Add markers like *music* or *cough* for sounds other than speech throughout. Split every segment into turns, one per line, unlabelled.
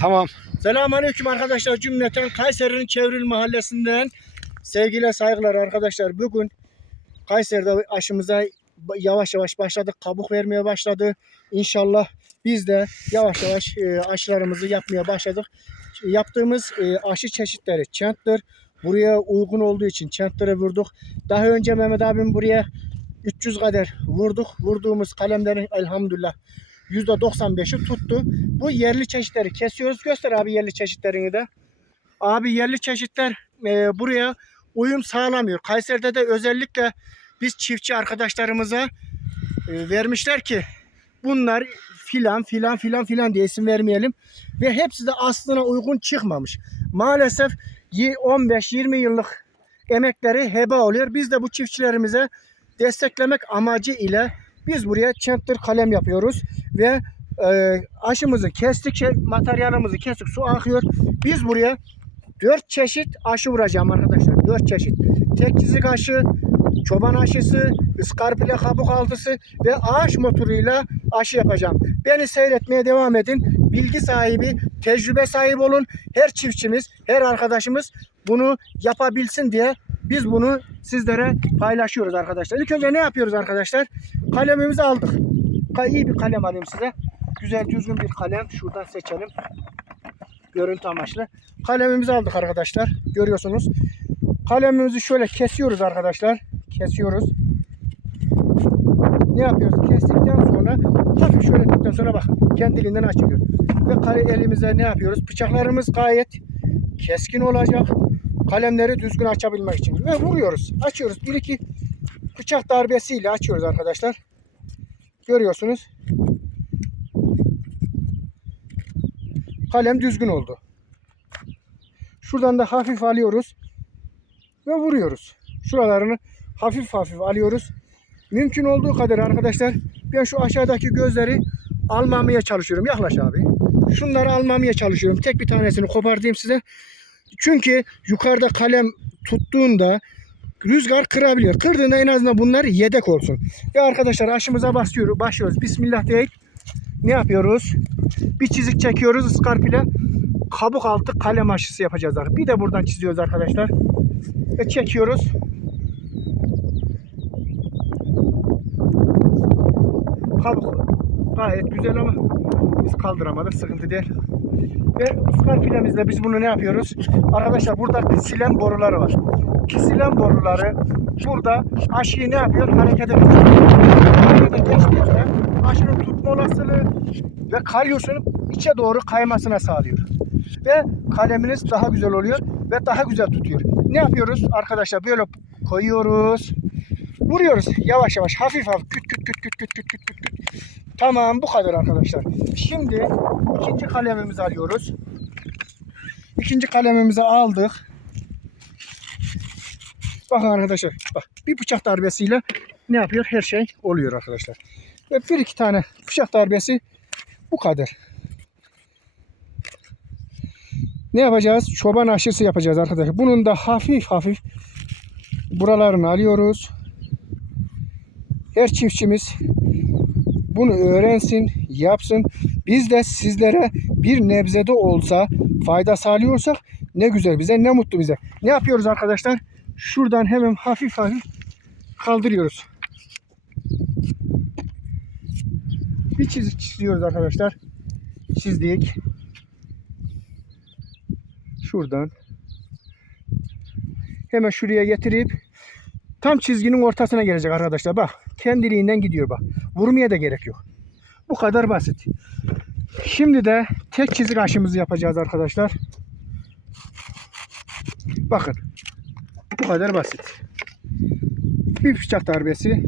Tamam.
Selamünaleyküm arkadaşlar cümleten Kayseri'nin Çevril mahallesinden sevgiyle saygılar arkadaşlar. Bugün Kayseri'de aşımıza yavaş yavaş başladık. Kabuk vermeye başladı. İnşallah biz de yavaş yavaş e, aşılarımızı yapmaya başladık. Yaptığımız e, aşı çeşitleri çenttir. Buraya uygun olduğu için çentlere vurduk. Daha önce Mehmet abim buraya 300 kadar vurduk. Vurduğumuz kalemlerin elhamdülillah %95'i tuttu. Bu yerli çeşitleri kesiyoruz. Göster abi yerli çeşitlerini de. Abi yerli çeşitler e, buraya uyum sağlamıyor. Kayseri'de de özellikle biz çiftçi arkadaşlarımıza e, vermişler ki bunlar filan filan filan filan diye isim vermeyelim. Ve hepsi de aslına uygun çıkmamış. Maalesef 15-20 yıllık emekleri heba oluyor. Biz de bu çiftçilerimize desteklemek amacı ile biz buraya çenttir kalem yapıyoruz ve e, aşımızı kestik, şey, materyalimizi kestik, su akıyor. Biz buraya dört çeşit aşı vuracağım arkadaşlar. Dört çeşit. Tek çizik aşı, çoban aşısı, ıskarpile kabuk altısı ve ağaç motoruyla aşı yapacağım. Beni seyretmeye devam edin. Bilgi sahibi, tecrübe sahibi olun. Her çiftçimiz, her arkadaşımız bunu yapabilsin diye biz bunu sizlere paylaşıyoruz arkadaşlar. İlk önce ne yapıyoruz arkadaşlar? Kalemimizi aldık. İyi bir kalem alayım size. Güzel düzgün bir kalem. Şuradan seçelim. Görüntü amaçlı. Kalemimizi aldık arkadaşlar. Görüyorsunuz. Kalemimizi şöyle kesiyoruz arkadaşlar. Kesiyoruz. Ne yapıyoruz? Kestikten sonra hafif şöyle tuttuktan sonra bakın kendiliğinden açılıyor. Ve elimize ne yapıyoruz? Bıçaklarımız gayet keskin olacak. Kalemleri düzgün açabilmek için. Ve vuruyoruz. Açıyoruz. Bir iki bıçak darbesiyle açıyoruz arkadaşlar. Görüyorsunuz. Kalem düzgün oldu. Şuradan da hafif alıyoruz. Ve vuruyoruz. Şuralarını hafif hafif alıyoruz. Mümkün olduğu kadar arkadaşlar ben şu aşağıdaki gözleri almamaya çalışıyorum. Yaklaş abi. Şunları almamaya çalışıyorum. Tek bir tanesini kopartayım size. Çünkü yukarıda kalem tuttuğunda rüzgar kırabiliyor. Kırdığında en azından bunlar yedek olsun. Ve arkadaşlar aşımıza basıyoruz. Başlıyoruz. Bismillah deyip ne yapıyoruz? Bir çizik çekiyoruz ıskarpile. Kabuk altı kalem aşısı yapacağız. Bir de buradan çiziyoruz arkadaşlar. Ve çekiyoruz. Kabuk gayet güzel ama biz kaldıramadık. Sıkıntı değil. Ve ıskarpilemizle biz bunu ne yapıyoruz? Arkadaşlar burada kisilen boruları var. Kisilen boruları burada aşıyı ne yapıyor? Harekete geçiriyor. Harekete geçtiğinde aşının tutma olasılığı ve kalyosunun içe doğru kaymasına sağlıyor. Ve kaleminiz daha güzel oluyor ve daha güzel tutuyor. Ne yapıyoruz? Arkadaşlar böyle koyuyoruz. Vuruyoruz yavaş yavaş hafif hafif küt küt küt küt küt küt küt küt. Tamam bu kadar arkadaşlar. Şimdi ikinci kalemimizi alıyoruz. İkinci kalemimizi aldık. Bakın arkadaşlar bak bir bıçak darbesiyle ne yapıyor? Her şey oluyor arkadaşlar. Ve bir iki tane bıçak darbesi bu kadar. Ne yapacağız? Çoban aşısı yapacağız arkadaşlar. Bunun da hafif hafif buralarını alıyoruz. Her çiftçimiz bunu öğrensin, yapsın. Biz de sizlere bir nebzede olsa fayda sağlıyorsak ne güzel bize, ne mutlu bize. Ne yapıyoruz arkadaşlar? Şuradan hemen hafif hafif kaldırıyoruz. Bir çizik çiziyoruz arkadaşlar. Çizdik. Şuradan. Hemen şuraya getirip tam çizginin ortasına gelecek arkadaşlar. Bak kendiliğinden gidiyor bak. Vurmaya da gerek yok. Bu kadar basit. Şimdi de tek çizik aşımızı yapacağız arkadaşlar. Bakın. Bu kadar basit. Bir bıçak darbesi.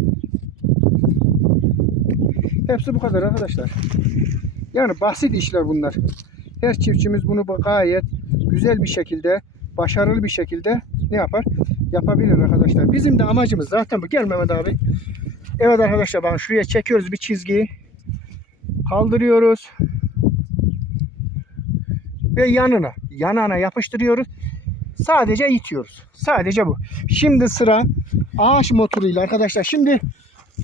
Hepsi bu kadar arkadaşlar. Yani basit işler bunlar. Her çiftçimiz bunu gayet güzel bir şekilde, başarılı bir şekilde ne yapar? Yapabilir arkadaşlar. Bizim de amacımız zaten bu. Gel Mehmet abi. Evet arkadaşlar bakın şuraya çekiyoruz bir çizgiyi. Kaldırıyoruz. Ve yanına, yanına yapıştırıyoruz. Sadece itiyoruz. Sadece bu. Şimdi sıra ağaç motoruyla arkadaşlar. Şimdi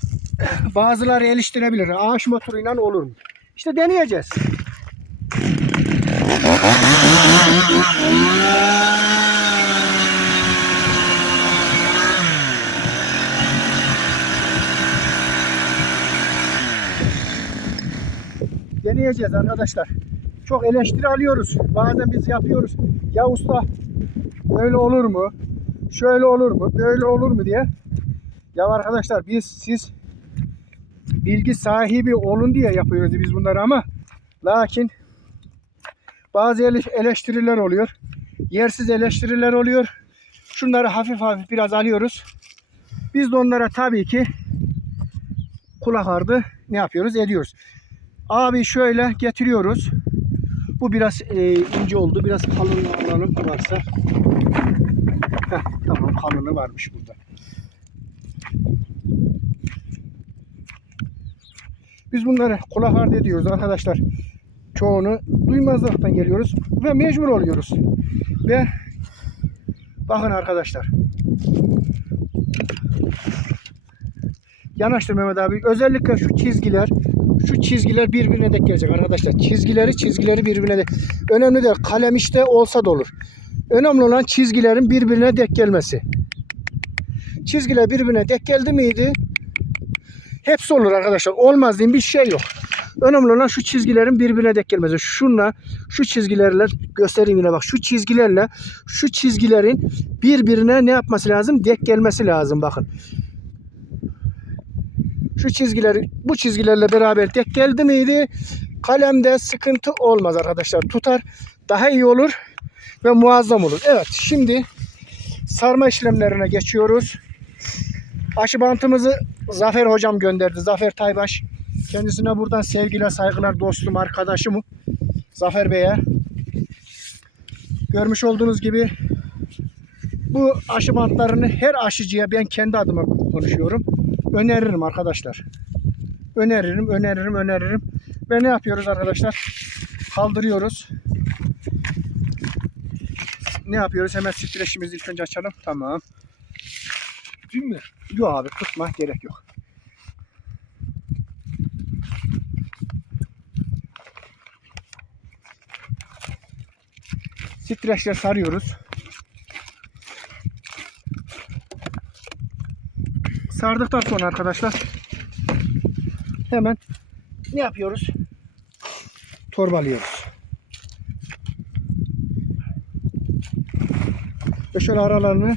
*clears throat* bazıları eleştirebilir. Ağaç motoruyla olur mu? İşte deneyeceğiz. Deneyeceğiz arkadaşlar. Çok eleştiri alıyoruz. Bazen biz yapıyoruz. Ya usta böyle olur mu? Şöyle olur mu? Böyle olur mu diye. Ya arkadaşlar biz siz bilgi sahibi olun diye yapıyoruz biz bunları ama lakin bazı ele- eleştiriler oluyor. Yersiz eleştiriler oluyor. Şunları hafif hafif biraz alıyoruz. Biz de onlara tabii ki kulak ardı ne yapıyoruz? Ediyoruz. Abi şöyle getiriyoruz. Bu biraz e, ince oldu. Biraz kalın alalım varsa. Heh, tamam kalını varmış burada. Biz bunları kulak ardı ediyoruz arkadaşlar. Çoğunu duymazlıktan geliyoruz ve mecbur oluyoruz. Ve bakın arkadaşlar. Yanaştır Mehmet abi. Özellikle şu çizgiler, şu çizgiler birbirine denk gelecek arkadaşlar. Çizgileri çizgileri birbirine de önemli değil. Kalem işte olsa da olur. Önemli olan çizgilerin birbirine denk gelmesi. Çizgiler birbirine denk geldi miydi? Hepsi olur arkadaşlar. Olmaz diyeyim bir şey yok. Önemli olan şu çizgilerin birbirine denk gelmesi. Şunla şu çizgilerle göstereyim yine bak. Şu çizgilerle şu çizgilerin birbirine ne yapması lazım? Denk gelmesi lazım bakın. Şu çizgileri bu çizgilerle beraber denk geldi miydi? Kalemde sıkıntı olmaz arkadaşlar. Tutar. Daha iyi olur ve muazzam olur. Evet şimdi sarma işlemlerine geçiyoruz. Aşı bantımızı Zafer hocam gönderdi. Zafer Taybaş. Kendisine buradan sevgiler, saygılar dostum, arkadaşım Zafer Bey'e. Görmüş olduğunuz gibi bu aşı bantlarını her aşıcıya ben kendi adıma konuşuyorum. Öneririm arkadaşlar. Öneririm, öneririm, öneririm. Ve ne yapıyoruz arkadaşlar? Kaldırıyoruz. Ne yapıyoruz? Hemen streçimizi ilk önce açalım. Tamam.
Değil mi?
Yok abi tutma gerek yok. Streçle sarıyoruz. Sardıktan sonra arkadaşlar hemen ne yapıyoruz? Torbalıyoruz. Ve şöyle aralarını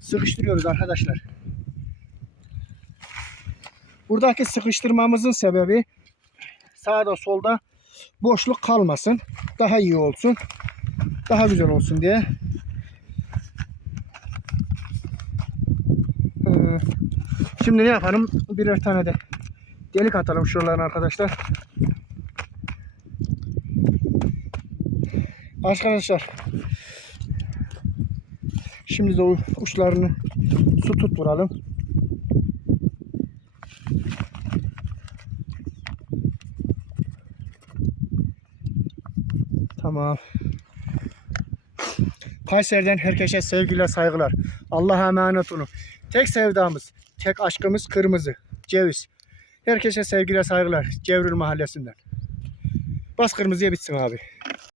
sıkıştırıyoruz arkadaşlar. Buradaki sıkıştırmamızın sebebi sağda solda boşluk kalmasın. Daha iyi olsun. Daha güzel olsun diye. Şimdi ne yapalım? Birer tane de delik atalım şuralarına arkadaşlar. Arkadaşlar Şimdi de uçlarını su tutturalım. Tamam. Kayseri'den herkese sevgiler, saygılar. Allah'a emanet olun. Tek sevdamız, tek aşkımız kırmızı, ceviz. Herkese sevgiler, saygılar. Cevrül Mahallesi'nden. Bas kırmızıya bitsin abi.